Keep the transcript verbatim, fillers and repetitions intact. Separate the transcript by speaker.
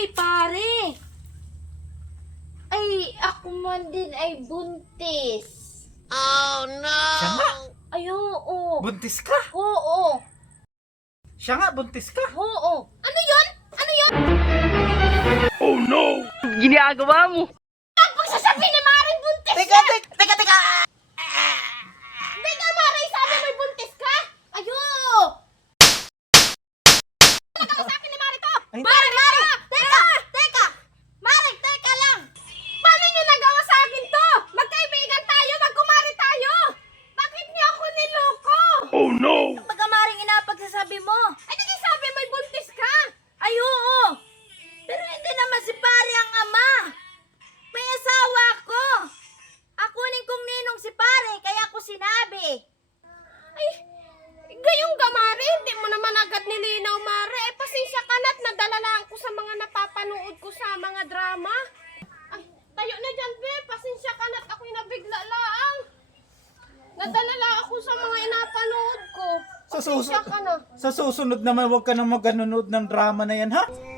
Speaker 1: Ay, pare. Ay, ako man din ay buntis.
Speaker 2: Oh no!
Speaker 3: Siya nga,
Speaker 1: Ay, oo.
Speaker 3: buntis ka.
Speaker 1: Oo.
Speaker 3: Siya nga, buntis ka.
Speaker 1: Oo. Ano yun? Ano yun?
Speaker 2: Ginagawa mo!
Speaker 1: Pagsasabi ni Maring buntis
Speaker 3: Teka,
Speaker 1: ka!
Speaker 3: teka, teka, teka.
Speaker 1: Hindi ka, Maring, sabi mo'y buntis ka? Ayo! Ano ka sa akin ni Maring to?
Speaker 3: Ay,
Speaker 1: Maring, Maring! Teka! Teka! Maring, teka lang! Paano niyo nagawa sa akin to? Magkaibigan tayo, magkumari tayo! Bakit niyo ako niloko?
Speaker 2: Oh no!
Speaker 1: Baga Maring inapagsasabi mo? Ay, hindi sabi mo'y buntis ka! Ay, oo! Pero hindi naman si pare ang ama! May asawa ko! Akunin kong ninong si pare, kaya ako sinabi. Ay, gayong ga, Mare, hindi mo naman agad nilinaw, Mare. Eh, pasensya ka na't nadala lang ko sa mga napapanood ko sa mga drama. Ay, tayo na dyan, be. Pasensya ka na't ako'y nabigla lang. Nadala lang ako sa mga inapanood ko.
Speaker 3: Sa
Speaker 1: Pasensya
Speaker 3: susunod,
Speaker 1: ka na.
Speaker 3: sa susunod naman, huwag ka nang mag-nanonood ng drama na yan, ha?